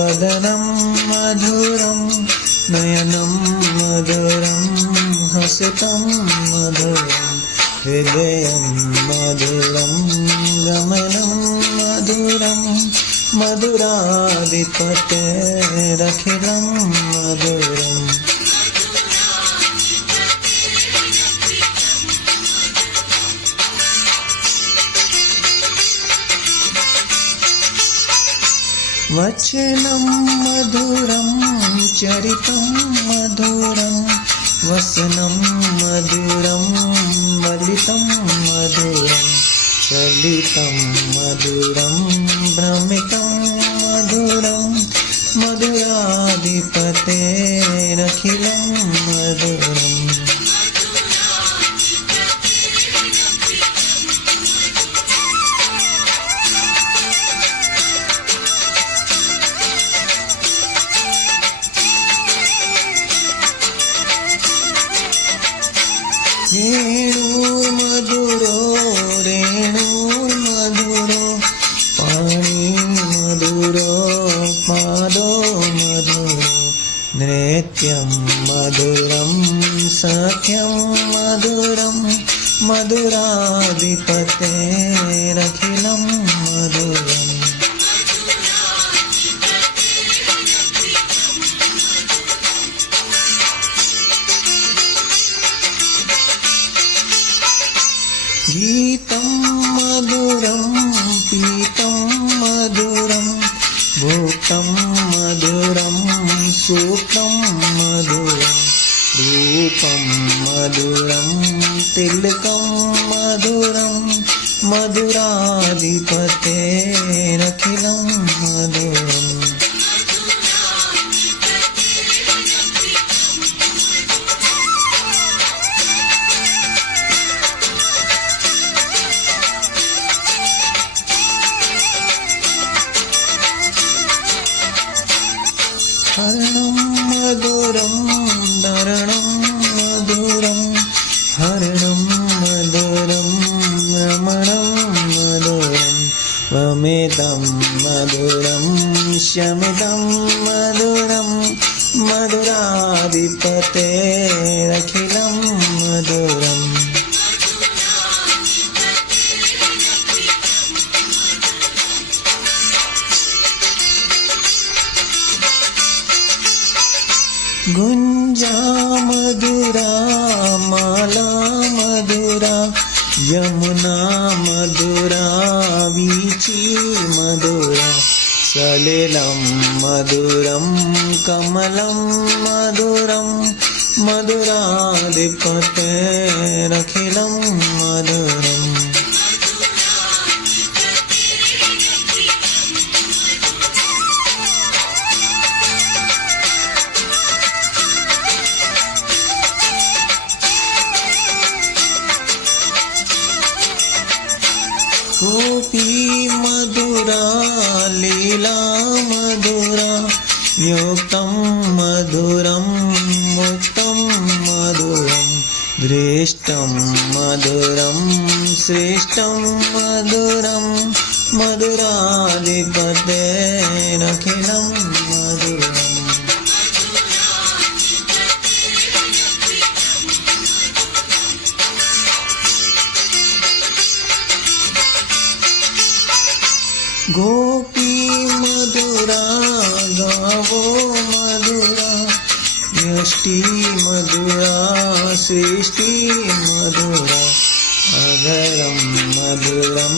वदनं मधुरं नयनं मधुरं हसितं मधुरं हृदयं मधुरं गमनं मधुरं मधुराधिपतेरखिलं मधुरम् वचनं मधुरं चरितं मधुरं वसनं मधुरं वलितं मधुरं चलितं मधुरं भ्रमितं मधुरं मधुराधिपतेरखिलं मधुरम् रेणुर्मधुरो रेणुर्मधुरो पाणिर्मधुरो पादो मधुरो नृत्यं मधुरं सख्यं मधुरं मधुराधिपतेरखिलं मधुरम् गीतं मधुरं पीतं मधुरं भोक्तं मधुरं सूक्तं मधुरं रूपं मधुरं तिलकं मधुरं मधुराधिपतेरखिलं मधुरम् हरणं मधुरं धरणं मधुरं हरणं मधुरं रमणं मधुरं वमितं मधुरं शमितं मधुरं मधुराधिपतेरखिलं मधुरम् गुंजा मधुरा माला मधुरा यमुना मधुरा वीची मधुरा सलिलं मधुरं कमलं मधुरं मधुराधिपतेरखिलं मधुरम् गोपी मधुरा लीला मधुरा युक्तं मधुरं मुक्तं मधुरं दृष्टं मधुरं श्रेष्ठं मधुरं मधुराधिपतेरखिलं मधुरम् गोपी मधुरा गावो मधुरा यष्टि मधुरा सृष्टि मधुरा अधरं मधुरं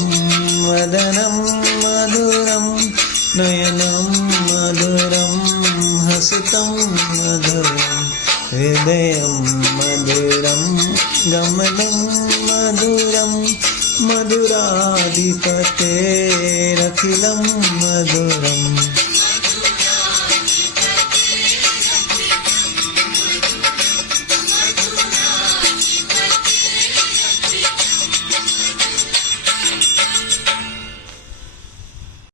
वदनं मधुरं नयनं मधुरं हसितं मधुरं हृदयं मधुरं गमनं मधुरं मधुराधिपतेरखिलं मधुरम्।